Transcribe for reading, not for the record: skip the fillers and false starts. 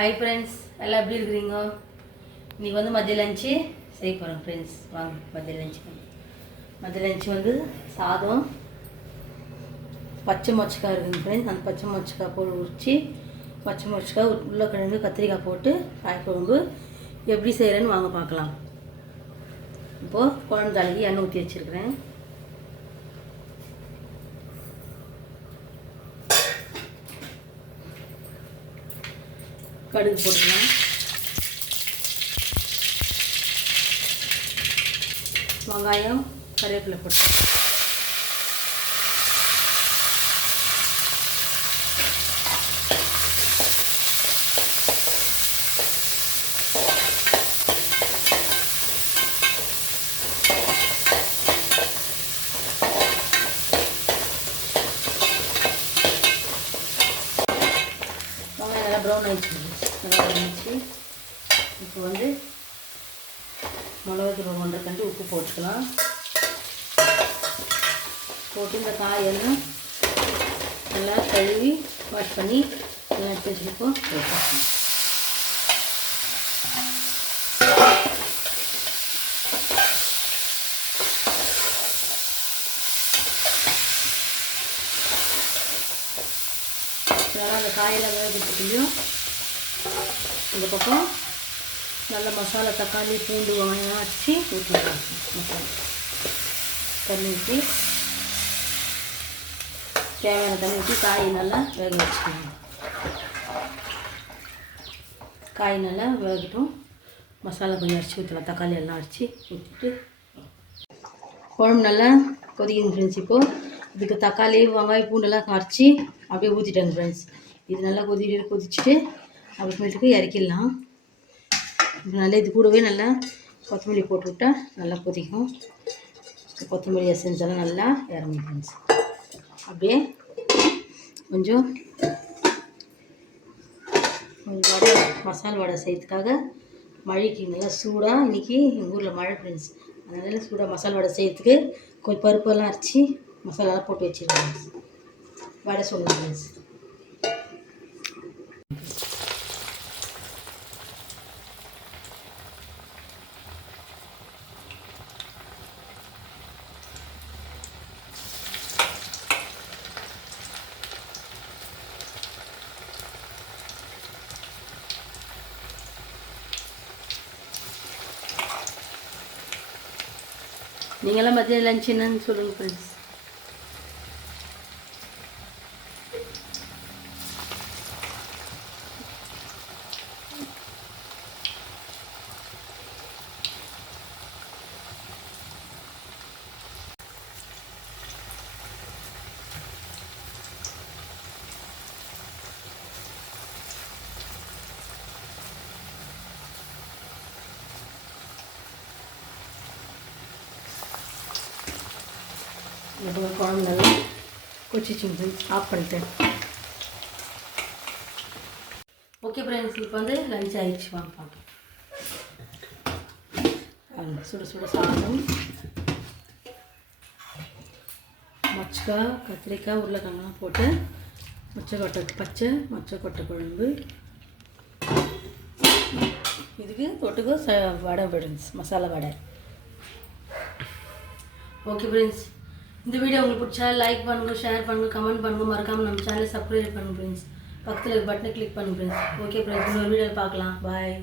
Hi friends, எல்லாம் எப்படி இருக்கிறீங்க? இன்றைக்கி வந்து மதிய லஞ்சு செய்ய போகிறோம் ஃப்ரெண்ட்ஸ். வாங்க மதிய லஞ்சு வந்து சாதம், பச்சை மொச்சக்காய் இருக்குங்க ஃப்ரெண்ட்ஸ். அந்த பச்சை மொச்சக்காய் போட்டு உரித்து பச்சை மொச்சக்காய் உருளைக்கிழங்கு கத்திரிக்காய் போட்டு காய்க்குழம்பு எப்படி செய்கிறேன்னு வாங்க பார்க்கலாம். இப்போது குழம்பு தலைக்கு எண்ணெய் ஊற்றி வச்சுருக்கிறேன். கடுகு போட்டுக்கலாம். வெங்காயம், கருவேப்பிலை போட்டுக்கலாம். வெங்காயம் நல்லா ப்ரௌன் ஆகிடுச்சு. நல்லா இருந்துச்சு. இப்போ வந்து மிளகாத்தூள் 1.5 கண்டு உப்பு போட்டுக்கலாம். போட்டு இந்த காயெல்லாம் நல்லா கழுவி வாஷ் பண்ணி எல்லாம் எடுத்து வச்சுருக்கோம். நல்லா அந்த காயெல்லாம் வேகத்துக்குள்ளேயும் இந்த பக்கம் நல்ல மசாலா, தக்காளி, பூண்டு, வெங்காயம் அரைச்சி ஊற்றிடலாம். மசாலா தண்ணி ஊற்றி தேவையான தண்ணி ஊற்றி காய் நல்லா வேக வச்சுக்கணும். காய் நல்லா வேகட்டும். மசாலா கொஞ்சம் அரைச்சி ஊற்றலாம். தக்காளி எல்லாம் அரைச்சி ஊற்றிட்டு குழம்பு நல்லா கொதிக்கணும் ஃப்ரெண்ட்ஸ். இப்போது இதுக்கு தக்காளி, வெங்காயம், பூண்டெல்லாம் அரைச்சி அப்படியே ஊற்றிட்டாங்க ஃப்ரெண்ட்ஸ். இது நல்லா கொதிச்சுட்டு அப்புறமேட்டுக்கு இறக்கிடலாம். இப்போ நல்லா இது கூடவே நல்லா கொத்தமல்லி போட்டு விட்டால் நல்லா கொதிக்கும். கொத்தமல்லி எசன்ஸெல்லாம் நல்லா இறங்கும் ஃப்ரெண்ட்ஸ். அப்படியே கொஞ்சம் வடை, மசாலா வடை செய்யறதுக்காக மழைக்கு நல்லா சூடாக இன்றைக்கி எங்கள் ஊரில் மழை ஃப்ரெண்ட்ஸ். அதனால சூடாக மசாலா வடை செய்யறதுக்கு கொஞ்சம் பருப்பெல்லாம் அரைச்சி மசாலாலாம் போட்டு வச்சுருக்கேன். வடை சொல்லலாம் ஃப்ரெண்ட்ஸ். நீங்களாம் மதியம் லஞ்ச் என்னன்னு சொல்லுங்கள் ஃப்ரெண்ட்ஸ். இப்போ குழம்பு நல்லா கொச்சிச்சிங்க ஃப்ரெண்ட்ஸ். ஆஃப் பண்ணிட்டேன். ஓகே ஃப்ரெண்ட்ஸ், இப்போ வந்து லஞ்ச் ஆகிடுச்சு. வாங்க பார்க்கலாம். சுட சுட சாதம், மொச்சக்காய், கத்திரிக்காய், உருளைக்கிழங்குலாம் போட்டு பச்சை மொச்சக்கொட்டை குழம்பு. இதுக்கு தொட்டுக்க வடை ஃப்ரெண்ட்ஸ், மசாலா வடை. ஓகே ஃப்ரெண்ட்ஸ், இந்த வீடியோ உங்களுக்கு பிடிச்சா லைக் பண்ணுங்கள், ஷேர் பண்ணுங்கள், கமெண்ட் பண்ணுங்கள். மறக்காமல் நம்ம சேனலை சப்ஸ்கிரைப் பண்ணுங்கள் ஃப்ரெண்ட்ஸ். பக்கத்தில் பட்டனை கிளிக் பண்ணுங்கள் ஃப்ரெண்ட்ஸ். ஓகே ஃப்ரெண்ட்ஸ், இன்னொரு வீடியோவில் பார்க்கலாம். பாய்.